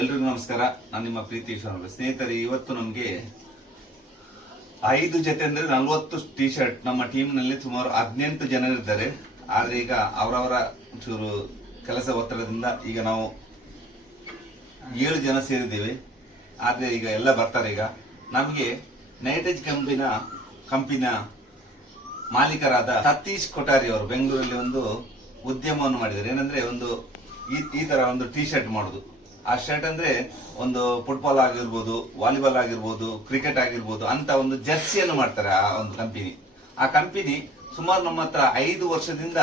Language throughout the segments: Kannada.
ಎಲ್ರಿಗೂ ನಮಸ್ಕಾರ. ನಾನು ನಿಮ್ಮ ಪ್ರೀತಿ ಈಶ್ವರ. ಸ್ನೇಹಿತರೆ, ಇವತ್ತು ನಮಗೆ 5 ಜೊತೆ ಅಂದ್ರೆ 40 ಟಿ ಶರ್ಟ್. ನಮ್ಮ ಟೀಮ್ ನಲ್ಲಿ ಸುಮಾರು 18 ಜನರಿದ್ದಾರೆ. ಆದ್ರೆ ಈಗ ಅವರವರ ಚೂರು ಕೆಲಸ ಒತ್ತಡದಿಂದ ಈಗ ನಾವು 7 ಜನ ಸೇರಿದ್ದೇವೆ. ಆದ್ರೆ ಈಗ ಎಲ್ಲ ಬರ್ತಾರೆ. ಈಗ ನಮಗೆ ನೈಟೇಜ್ ಕಂಪನಿಯ ಮಾಲೀಕರಾದ ಸತೀಶ್ ಕೊಠಾರಿ ಅವರು ಬೆಂಗಳೂರಲ್ಲಿ ಒಂದು ಉದ್ಯಮವನ್ನು ಮಾಡಿದ್ದಾರೆ. ಏನಂದ್ರೆ ಒಂದು ಈ ತರ ಒಂದು ಟಿ ಶರ್ಟ್ ಮಾಡುದು. ಆ ಶರ್ಟ್ ಅಂದ್ರೆ ಒಂದು ಫುಟ್ಬಾಲ್ ಆಗಿರ್ಬೋದು, ವಾಲಿಬಾಲ್ ಆಗಿರ್ಬೋದು, ಕ್ರಿಕೆಟ್ ಆಗಿರ್ಬೋದು ಅಂತ ಒಂದು ಜರ್ಸಿಯನ್ನು ಮಾಡ್ತಾರೆ ಆ ಒಂದು ಕಂಪನಿ. ಆ ಕಂಪನಿ ಸುಮಾರು ನಮ್ಮ ಹತ್ರ 5 ವರ್ಷದಿಂದ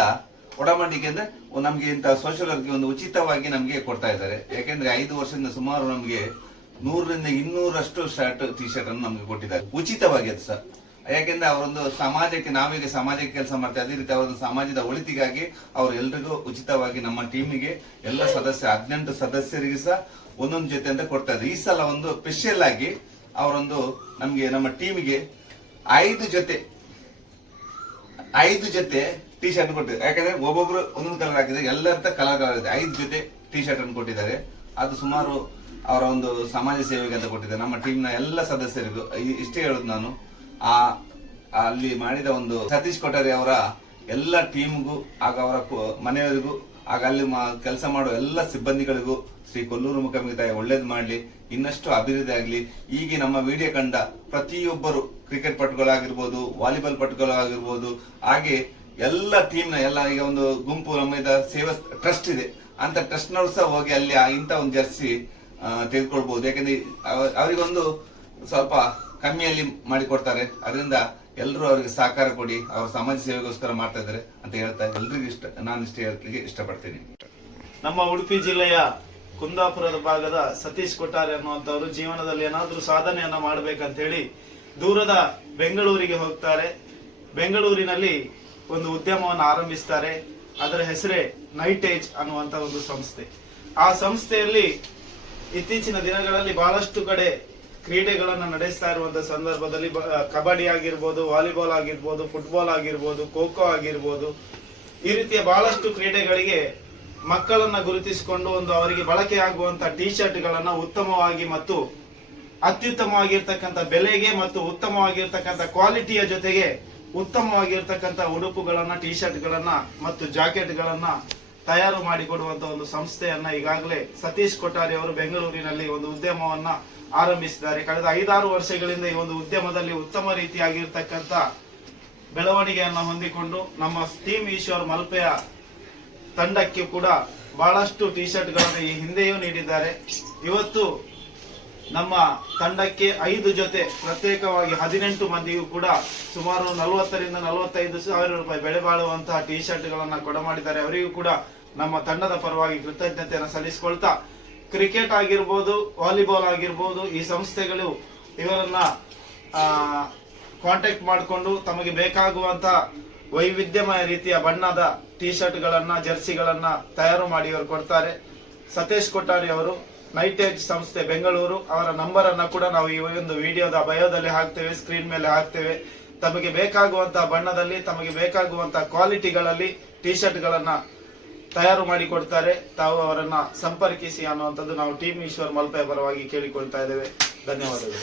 ಒಡಂಬಡಿಕೆ ಅಂದ್ರೆ ನಮ್ಗೆ ಇಂತ ಸೋಷಿಯಲ್ ವರ್ಕ್ ಒಂದು ಉಚಿತವಾಗಿ ನಮ್ಗೆ ಕೊಡ್ತಾ ಇದ್ದಾರೆ. ಯಾಕೆಂದ್ರೆ 5 ವರ್ಷದಿಂದ ಸುಮಾರು ನಮ್ಗೆ 100ರಿಂದ 200 ಶರ್ಟ್ ಟಿ ಶರ್ಟ್ ಅನ್ನು ನಮ್ಗೆ ಕೊಟ್ಟಿದ್ದಾರೆ ಉಚಿತವಾಗಿ. ಅದು ಸರ್ ಯಾಕೆಂದ್ರೆ ಅವರೊಂದು ಸಮಾಜಕ್ಕೆ, ನಾವೀಗ ಸಮಾಜಕ್ಕೆ ಕೆಲಸ ಮಾಡ್ತೇವೆ, ಅದೇ ರೀತಿ ಅವರ ಸಮಾಜದ ಒಳಿತಿಗಾಗಿ ಅವರು ಎಲ್ರಿಗೂ ಉಚಿತವಾಗಿ ನಮ್ಮ ಟೀಮಿಗೆ ಎಲ್ಲ 18 ಸದಸ್ಯರಿಗೆ ಸಹ ಒಂದೊಂದು ಜೊತೆ ಅಂತ ಕೊಡ್ತಾ ಇದ್ದಾರೆ. ಈ ಸಲ ಒಂದು ಸ್ಪೆಷಲ್ ಆಗಿ ಅವರೊಂದು ನಮ್ಗೆ ನಮ್ಮ ಟೀಮಿಗೆ 5 ಜೊತೆ ಟಿ ಶರ್ಟ್ ಕೊಟ್ಟಿದ್ದಾರೆ. ಯಾಕಂದ್ರೆ ಒಬ್ಬೊಬ್ರು ಒಂದೊಂದು ಕಲರ್ ಹಾಕಿದ್ರೆ ಎಲ್ಲರ ಕಲರ್ ಇದೆ. 5 ಜೊತೆ ಟಿ ಶರ್ಟ್ ಅನ್ನು ಕೊಟ್ಟಿದ್ದಾರೆ. ಅದು ಸುಮಾರು ಅವರ ಒಂದು ಸಮಾಜ ಸೇವೆಗೆ ಅಂತ ಕೊಟ್ಟಿದ್ದಾರೆ. ನಮ್ಮ ಟೀಮ್ ನ ಎಲ್ಲ ಸದಸ್ಯರಿಗೂ ಇಷ್ಟೇ ಹೇಳುದು ನಾನು. ಅಲ್ಲಿ ಮಾಡಿದ ಒಂದು ಸತೀಶ್ ಕೊಠಾರಿ ಅವರ ಎಲ್ಲ ಟೀಮ್ಗೂ ಆಗ ಅವರ ಮನೆಯವರಿಗೂ ಆಗ ಅಲ್ಲಿ ಕೆಲಸ ಮಾಡುವ ಎಲ್ಲ ಸಿಬ್ಬಂದಿಗಳಿಗೂ ಶ್ರೀ ಕೊಲ್ಲೂರು ಮುಖಾಂಬಿಕೆ ತಾಯಿ ಒಳ್ಳೇದು ಮಾಡ್ಲಿ, ಇನ್ನಷ್ಟು ಅಭಿವೃದ್ಧಿ ಆಗ್ಲಿ. ಈಗ ನಮ್ಮ ವಿಡಿಯೋ ಕಂಡ ಪ್ರತಿಯೊಬ್ಬರು ಕ್ರಿಕೆಟ್ ಪಟುಗಳಾಗಿರ್ಬೋದು, ವಾಲಿಬಾಲ್ ಪಟುಗಳಾಗಿರ್ಬೋದು, ಹಾಗೆ ಎಲ್ಲ ಟೀಮ್ ನ ಎಲ್ಲ ಈಗ ಒಂದು ಗುಂಪು ನಮ್ಮ ಸೇವಾ ಟ್ರಸ್ಟ್ ಇದೆ ಅಂತ ಟ್ರಸ್ಟ್ ನವರು ಸಹ ಹೋಗಿ ಅಲ್ಲಿ ಇಂತ ಒಂದು ಜರ್ಸಿ ತೆಗೆದುಕೊಳ್ಬಹುದು. ಯಾಕಂದ್ರೆ ಅವರಿಗೊಂದು ಸ್ವಲ್ಪ ಕಮ್ಮಿಯಲ್ಲಿ ಮಾಡಿಕೊಡ್ತಾರೆ. ಅದರಿಂದ ಎಲ್ಲರೂ ಅವರಿಗೆ ಸಹಕಾರ ಕೊಡಿ, ಅವರ ಸಮಾಜ ಸೇವೆಗೋಸ್ಕರ ಮಾಡ್ತಾ ಇದ್ದಾರೆ ಅಂತ ಹೇಳ್ತಾ ಎಲ್ರಿಗೂ ನಾನು ಇಷ್ಟ ಹೇಳಲಿಕ್ಕೆ ಇಷ್ಟಪಡ್ತೀನಿ. ನಮ್ಮ ಉಡುಪಿ ಜಿಲ್ಲೆಯ ಕುಂದಾಪುರದ ಭಾಗದ ಸತೀಶ್ ಕೊಠಾರಿ ಅನ್ನುವಂಥವ್ರು ಜೀವನದಲ್ಲಿ ಏನಾದ್ರೂ ಸಾಧನೆಯನ್ನ ಮಾಡ್ಬೇಕಂತ ಹೇಳಿ ದೂರದ ಬೆಂಗಳೂರಿಗೆ ಹೋಗ್ತಾರೆ. ಬೆಂಗಳೂರಿನಲ್ಲಿ ಒಂದು ಉದ್ಯಮವನ್ನು ಆರಂಭಿಸ್ತಾರೆ. ಅದರ ಹೆಸರೇ ನೈಟೇಜ್ ಅನ್ನುವಂತ ಒಂದು ಸಂಸ್ಥೆ. ಆ ಸಂಸ್ಥೆಯಲ್ಲಿ ಇತ್ತೀಚಿನ ದಿನಗಳಲ್ಲಿ ಬಹಳಷ್ಟು ಕಡೆ ಕ್ರೀಡೆಗಳನ್ನ ನಡೆಸ್ತಾ ಇರುವಂತಹ ಸಂದರ್ಭದಲ್ಲಿ ಕಬಡ್ಡಿ ಆಗಿರ್ಬೋದು, ವಾಲಿಬಾಲ್ ಆಗಿರ್ಬೋದು, ಫುಟ್ಬಾಲ್ ಆಗಿರ್ಬೋದು, ಖೋ ಖೋ ಆಗಿರ್ಬೋದು, ಈ ರೀತಿಯ ಬಹಳಷ್ಟು ಕ್ರೀಡೆಗಳಿಗೆ ಮಕ್ಕಳನ್ನ ಗುರುತಿಸಿಕೊಂಡು ಒಂದು ಅವರಿಗೆ ಬಳಕೆ ಆಗುವಂತಹ ಟಿ ಶರ್ಟ್ ಗಳನ್ನ ಉತ್ತಮವಾಗಿ ಮತ್ತು ಅತ್ಯುತ್ತಮವಾಗಿರ್ತಕ್ಕಂಥ ಬೆಲೆಗೆ ಮತ್ತು ಉತ್ತಮವಾಗಿರ್ತಕ್ಕಂಥ ಕ್ವಾಲಿಟಿಯ ಜೊತೆಗೆ ಉತ್ತಮವಾಗಿರ್ತಕ್ಕಂಥ ಉಡುಪುಗಳನ್ನ, ಟಿ ಶರ್ಟ್ ಗಳನ್ನ ಮತ್ತು ಜಾಕೆಟ್ ಗಳನ್ನ ತಯಾರು ಮಾಡಿಕೊಡುವಂತ ಒಂದು ಸಂಸ್ಥೆಯನ್ನ ಈಗಾಗಲೇ ಸತೀಶ್ ಕೊಠಾರಿ ಅವರು ಬೆಂಗಳೂರಿನಲ್ಲಿ ಒಂದು ಉದ್ಯಮವನ್ನ ಆರಂಭಿಸಿದ್ದಾರೆ. ಕಳೆದ 5-6 ವರ್ಷಗಳಿಂದ ಈ ಒಂದು ಉದ್ಯಮದಲ್ಲಿ ಉತ್ತಮ ರೀತಿಯಾಗಿರ್ತಕ್ಕಂಥ ಬೆಳವಣಿಗೆಯನ್ನ ಹೊಂದಿಕೊಂಡು ನಮ್ಮ ಟೀಮ್ ಈಶ್ವರ್ ಮಲ್ಪೆಯ ತಂಡಕ್ಕೆ ಕೂಡ ಬಹಳಷ್ಟು ಟಿ ಶರ್ಟ್ ಗಳನ್ನು ಈ ಹಿಂದೆಯೂ ನೀಡಿದ್ದಾರೆ. ಇವತ್ತು ನಮ್ಮ ತಂಡಕ್ಕೆ 5 ಜೊತೆ ಪ್ರತ್ಯೇಕವಾಗಿ 18 ಮಂದಿಗೂ ಕೂಡ ಸುಮಾರು 40ರಿಂದ 45 ಸಾವಿರ ರೂಪಾಯಿ ಬೆಲೆ ಬಾಳುವಂತಹ ಟಿ ಶರ್ಟ್ ಗಳನ್ನ ಕೊಡಮಾಡಿದ್ದಾರೆ. ಅವರಿಗೂ ಕೂಡ ನಮ್ಮ ತಂಡದ ಪರವಾಗಿ ಕೃತಜ್ಞತೆಯನ್ನು ಸಲ್ಲಿಸಿಕೊಳ್ತಾ, ಕ್ರಿಕೆಟ್ ಆಗಿರ್ಬೋದು, ವಾಲಿಬಾಲ್ ಆಗಿರ್ಬೋದು, ಈ ಸಂಸ್ಥೆಗಳು ಇವರನ್ನ ಕಾಂಟ್ಯಾಕ್ಟ್ ಮಾಡಿಕೊಂಡು ತಮಗೆ ಬೇಕಾಗುವಂತ ವೈವಿಧ್ಯಮಯ ರೀತಿಯ ಬಣ್ಣದ ಟಿ ಶರ್ಟ್ ಗಳನ್ನ, ಜರ್ಸಿಗಳನ್ನ ತಯಾರು ಮಾಡಿ ಇವರು ಕೊಡ್ತಾರೆ. ಸತೀಶ್ ಕೊಠಾರಿ ಅವರು, ನೈಟೇಜ್ ಸಂಸ್ಥೆ ಬೆಂಗಳೂರು. ಅವರ ನಂಬರ್ ಅನ್ನ ಕೂಡ ನಾವು ಈ ಒಂದು ವಿಡಿಯೋದ ಬಯೋದಲ್ಲಿ ಹಾಕ್ತೇವೆ, ಸ್ಕ್ರೀನ್ ಮೇಲೆ ಹಾಕ್ತೇವೆ. ತಮಗೆ ಬೇಕಾಗುವಂತಹ ಬಣ್ಣದಲ್ಲಿ, ತಮಗೆ ಬೇಕಾಗುವಂತಹ ಕ್ವಾಲಿಟಿಗಳಲ್ಲಿ ಟಿ ಶರ್ಟ್ ಗಳನ್ನ ತಯಾರು ಮಾಡಿ ಕೊಡ್ತಾರೆ. ತಾವು ಅವರನ್ನ ಸಂಪರ್ಕಿಸಿ ಅನ್ನುವಂಥದ್ದು ನಾವು ಟೀಮ್ ಈಶ್ವರ್ ಮಲ್ಪೆ ಪರವಾಗಿ ಕೇಳಿಕೊಳ್ತಾ ಇದ್ದೇವೆ. ಧನ್ಯವಾದಗಳು.